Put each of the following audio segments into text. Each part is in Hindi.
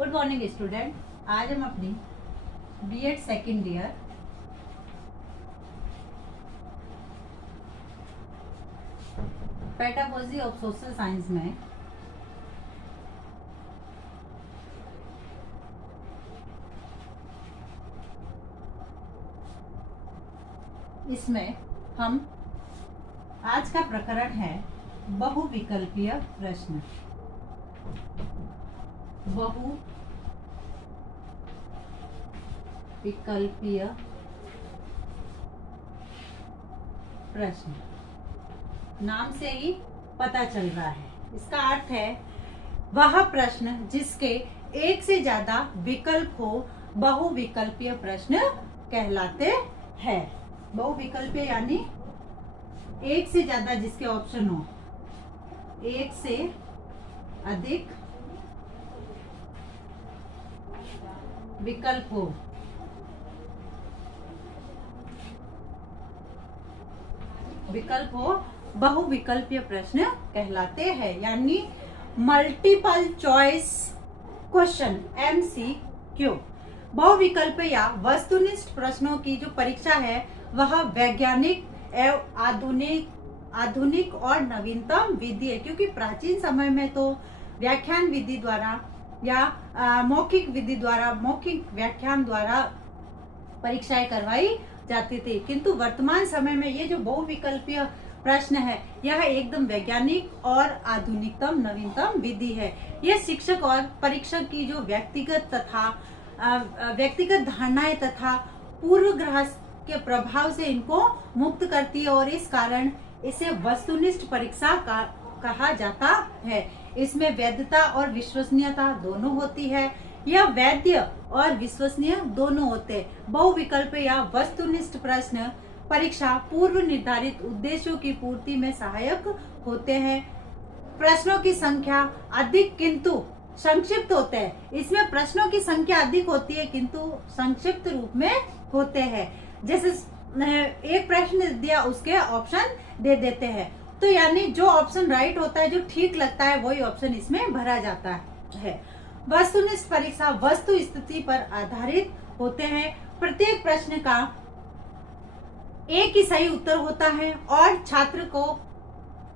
Good morning student. आज हम अपनी BEd second year pedagogy of social science में इसमें हम आज का प्रकरण है बहुविकल्पीय प्रश्न। बहुविकल्पीय प्रश्न नाम से ही पता चल रहा है। इसका अर्थ है वह प्रश्न जिसके एक से ज्यादा विकल्प हो बहुविकल्पीय प्रश्न कहलाते हैं। बहुविकल्पीय यानी एक से ज्यादा जिसके ऑप्शन हो, एक से अधिक विकल्प हो बहुविकल्पीय प्रश्न कहलाते हैं। यानी मल्टीपल चॉइस क्वेश्चन MCQ। बहुविकल्प या वस्तुनिष्ठ प्रश्नों की जो परीक्षा है वह वैज्ञानिक एवं आधुनिक और नवीनतम विधि है। क्योंकि प्राचीन समय में तो व्याख्यान विधि द्वारा या मौखिक विधि द्वारा, मौखिक व्याख्यान द्वारा परीक्षाएं करवाई जाती थी, किंतु वर्तमान समय में ये जो बहुविकल्पीय प्रश्न है यह एकदम वैज्ञानिक और आधुनिकतम नवीनतम विधि है। यह शिक्षक और परीक्षक की जो व्यक्तिगत धारणाएं तथा पूर्वग्रह के प्रभाव से इनको मुक्त करती है और इस कारण इसे वस्तुनिष्ठ परीक्षा कहा जाता है। इसमें वैधता और विश्वसनीयता दोनों होती है। यह वैध और विश्वसनीय दोनों होते हैं। बहुविकल्प या वस्तुनिष्ठ प्रश्न परीक्षा पूर्व निर्धारित उद्देश्यों की पूर्ति में सहायक होते हैं। प्रश्नों की संख्या अधिक किंतु संक्षिप्त होते हैं। इसमें प्रश्नों की संख्या अधिक होती है किंतु संक्षिप्त रूप में होते हैं। जैसे एक प्रश्न दिया उसके ऑप्शन दे देते हैं, तो यानी जो ऑप्शन राइट होता है, जो ठीक लगता है, वही ऑप्शन इसमें भरा जाता है। वस्तुनिष्ठ परीक्षा वस्तु स्थिति पर आधारित होते हैं। प्रत्येक प्रश्न का एक ही सही उत्तर होता है और छात्र को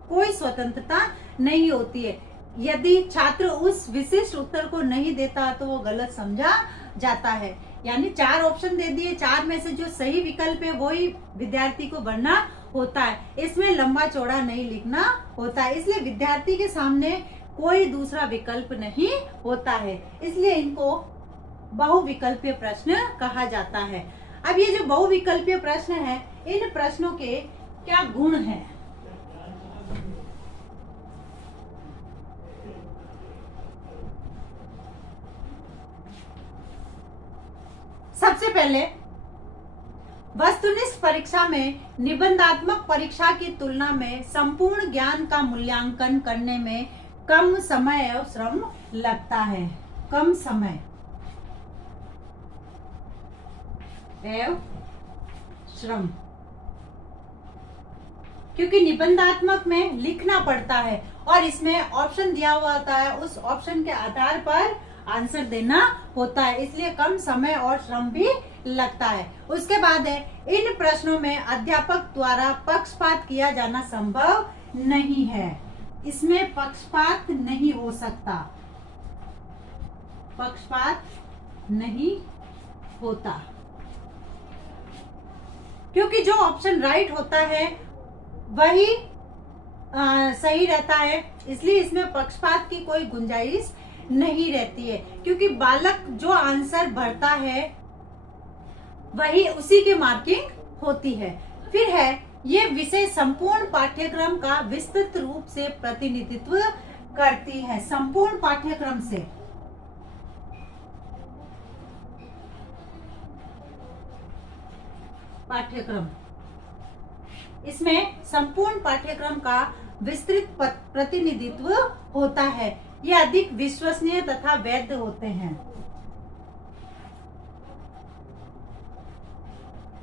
कोई स्वतंत्रता नहीं होती है। यदि छात्र उस विशिष्ट उत्तर को नहीं देता तो वो गलत समझा जाता है। यानी 4 ऑप्शन दे दिए, 4 में से जो सही विकल्प है वही विद्यार्थी को भरना होता है। इसमें लंबा चौड़ा नहीं लिखना होता है, इसलिए विद्यार्थी के सामने कोई दूसरा विकल्प नहीं होता है। इसलिए इनको बहुविकल्पीय प्रश्न कहा जाता है। अब ये जो बहुविकल्पीय प्रश्न है, इन प्रश्नों के क्या गुण हैं? सबसे पहले वस्तुनिष्ठ परीक्षा में निबंधात्मक परीक्षा की तुलना में संपूर्ण ज्ञान का मूल्यांकन करने में कम समय एवं श्रम लगता है। कम समय एवं श्रम, क्योंकि निबंधात्मक में लिखना पड़ता है और इसमें ऑप्शन दिया हुआ होता है, उस ऑप्शन के आधार पर आंसर देना होता है, इसलिए कम समय और श्रम भी लगता है। उसके बाद है इन प्रश्नों में अध्यापक द्वारा पक्षपात किया जाना संभव नहीं है। इसमें पक्षपात नहीं हो सकता, पक्षपात नहीं होता, क्योंकि जो ऑप्शन राइट होता है वही सही रहता है, इसलिए इसमें पक्षपात की कोई गुंजाइश नहीं रहती है। क्योंकि बालक जो आंसर भरता है वही उसी की मार्किंग होती है। फिर है ये विषय संपूर्ण पाठ्यक्रम का विस्तृत रूप से प्रतिनिधित्व करती है। संपूर्ण पाठ्यक्रम से इसमें संपूर्ण पाठ्यक्रम का विस्तृत प्रतिनिधित्व होता है। ये अधिक विश्वसनीय तथा वैध होते हैं।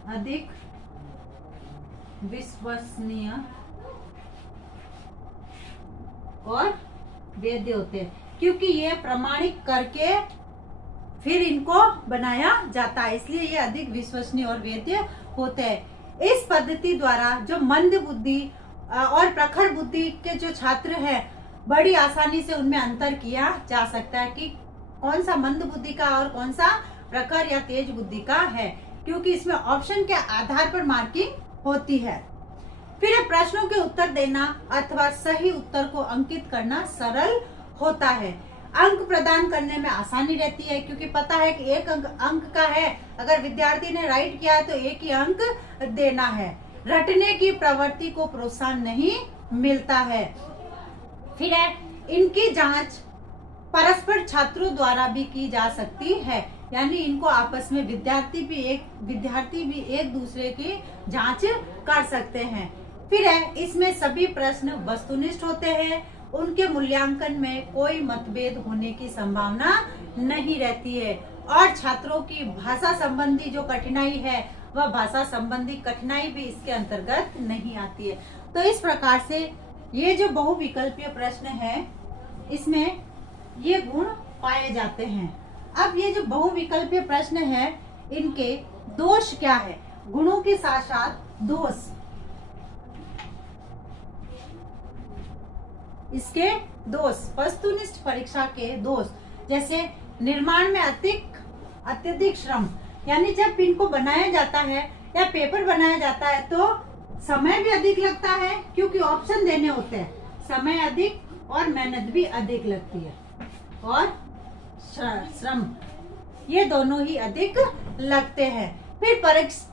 अधिक विश्वसनीय और वैध होते हैं, क्योंकि ये प्रमाणित करके फिर इनको बनाया जाता है, इसलिए ये अधिक विश्वसनीय और वैध होते हैं। इस पद्धति द्वारा जो मंद बुद्धि और प्रखर बुद्धि के जो छात्र हैं, बड़ी आसानी से उनमें अंतर किया जा सकता है कि कौन सा मंद बुद्धि का और कौन सा प्रखर या तेज बुद्धि का है, क्योंकि इसमें ऑप्शन के आधार पर मार्किंग होती है। फिर प्रश्नों के उत्तर देना अथवा सही उत्तर को अंकित करना सरल होता है। अंक प्रदान करने में आसानी रहती है, क्योंकि पता है कि एक अंक का है, अगर विद्यार्थी ने राइट किया है तो एक ही अंक देना है। रटने की प्रवृत्ति को प्रोत्साहन नहीं मिलता है। फिर है इनकी जांच परस्पर छात्रों द्वारा भी की जा सकती है, यानी इनको आपस में विद्यार्थी भी एक दूसरे की जांच कर सकते हैं। फिर है इसमें सभी प्रश्न वस्तुनिष्ठ होते हैं, उनके मूल्यांकन में कोई मतभेद होने की संभावना नहीं रहती है, और छात्रों की भाषा संबंधी जो कठिनाई है वह भाषा संबंधी कठिनाई भी इसके अंतर्गत नहीं आती है। तो इस प्रकार से ये जो बहुविकल्पीय प्रश्न है, इसमें ये गुण पाए जाते हैं। अब ये जो बहुविकल्पीय प्रश्न है, इनके दोष क्या है? गुणों के साथ साथ दोष, इसके दोष, वस्तुनिष्ठ परीक्षा के दोष, जैसे निर्माण में अत्यधिक श्रम, यानी जब इनको बनाया जाता है या पेपर बनाया जाता है तो समय भी अधिक लगता है, क्योंकि ऑप्शन देने होते हैं, समय अधिक और मेहनत भी अधिक लगती है, और श्रम ये दोनों ही अधिक लगते हैं। फिर इस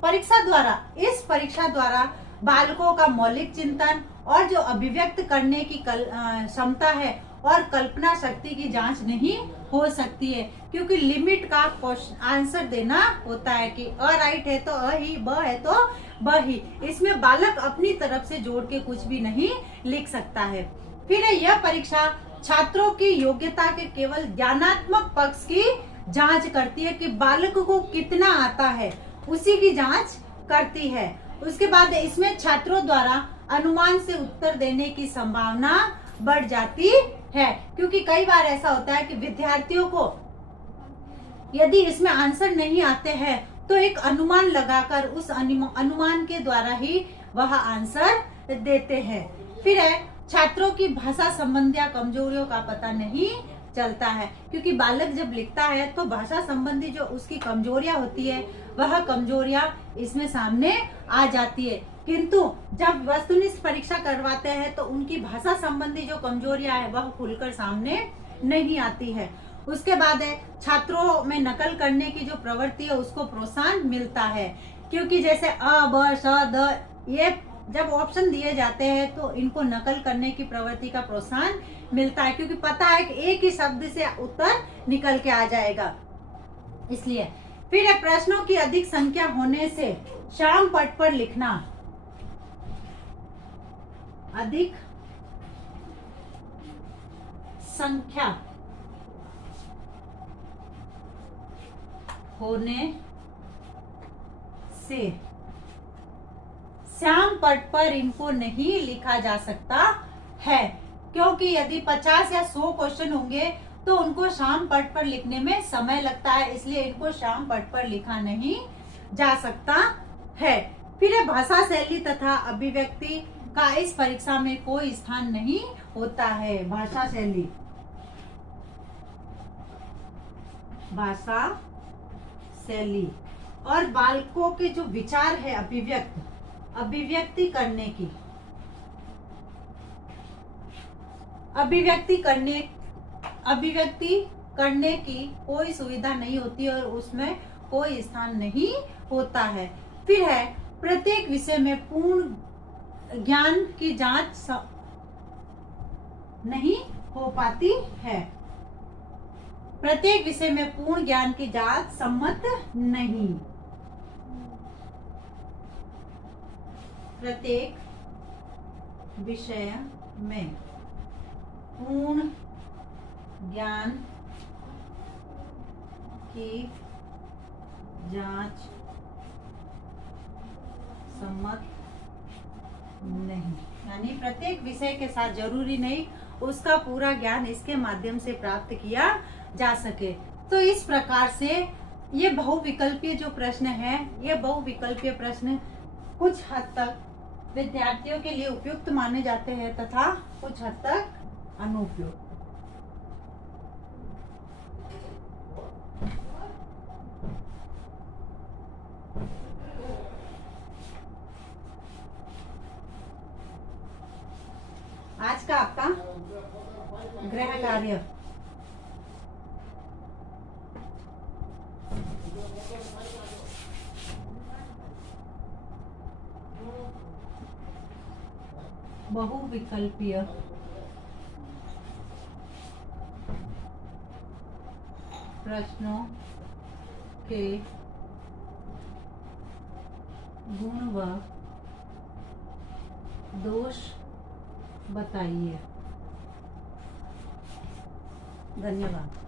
परीक्षा द्वारा बालकों का मौलिक चिंतन और जो अभिव्यक्त करने की क्षमता है और कल्पना शक्ति की जांच नहीं हो सकती है, क्योंकि लिमिट का आंसर देना होता है कि अ राइट है तो अ ही, ब है तो ब ही। इसमें बालक अपनी तरफ से जोड़ के कुछ भी नहीं लिख सकता है। फिर यह परीक्षा छात्रों की योग्यता के केवल ज्ञानात्मक पक्ष की जांच करती है कि बालक को कितना आता है, उसी की जांच करती है। उसके बाद इसमें छात्रों द्वारा अनुमान से उत्तर देने की संभावना बढ़ जाती है, क्योंकि कई बार ऐसा होता है कि विद्यार्थियों को यदि इसमें आंसर नहीं आते हैं तो एक अनुमान लगाकर उस अनुमान के द्वारा ही वह आंसर देते हैं। फिर है छात्रों की भाषा संबंधी कमजोरियों का पता नहीं चलता है, क्योंकि बालक जब लिखता है तो भाषा संबंधी जो उसकी कमजोरियां होती है वह कमजोरियां इसमें सामने आ जाती है, किंतु जब वस्तुनिष्ठ परीक्षा करवाते हैं तो उनकी भाषा संबंधी जो कमजोरियां है वह खुलकर सामने नहीं आती है। उसके बाद है छात्रों में नकल करने की जो प्रवृत्ति है उसको प्रोत्साहन मिलता है, क्योंकि जैसे अ ब श द ये जब ऑप्शन दिए जाते हैं तो इनको नकल करने की प्रवृत्ति का प्रोत्साहन मिलता है, क्योंकि पता है कि एक ही शब्द से उत्तर निकल के आ जाएगा, इसलिए। फिर है प्रश्नों की अधिक संख्या होने से श्याम पट पर लिखना, अधिक संख्या होने से श्याम पट पर इनको नहीं लिखा जा सकता है, क्योंकि यदि 50 या 100 क्वेश्चन होंगे तो उनको श्याम पट पर लिखने में समय लगता है, इसलिए इनको श्याम पट पर लिखा नहीं जा सकता है। फिर है भाषा शैली तथा अभिव्यक्ति का इस परीक्षा में कोई स्थान नहीं होता है। भाषा शैली, भाषा शैली और बालकों के जो विचार है अभिव्यक्ति करने की कोई सुविधा नहीं होती और उसमें कोई स्थान नहीं होता है। फिर है प्रत्येक विषय में पूर्ण ज्ञान की जांच नहीं हो पाती है, प्रत्येक विषय में पूर्ण ज्ञान की जांच सम्मत नहीं, प्रत्येक विषय में पूर्ण ज्ञान की जांच सम्मत नहीं, यानी प्रत्येक विषय के साथ जरूरी नहीं उसका पूरा ज्ञान इसके माध्यम से प्राप्त किया जा सके। तो इस प्रकार से ये बहुविकल्पीय जो प्रश्न है, ये बहुविकल्पीय प्रश्न कुछ हद तक विद्यार्थियों के लिए उपयुक्त माने जाते हैं तथा कुछ हद तक अनुपयुक्त। आज का आपका गृह कार्य बहुविकल्पीय प्रश्नों के गुण व दोष बताइए। धन्यवाद।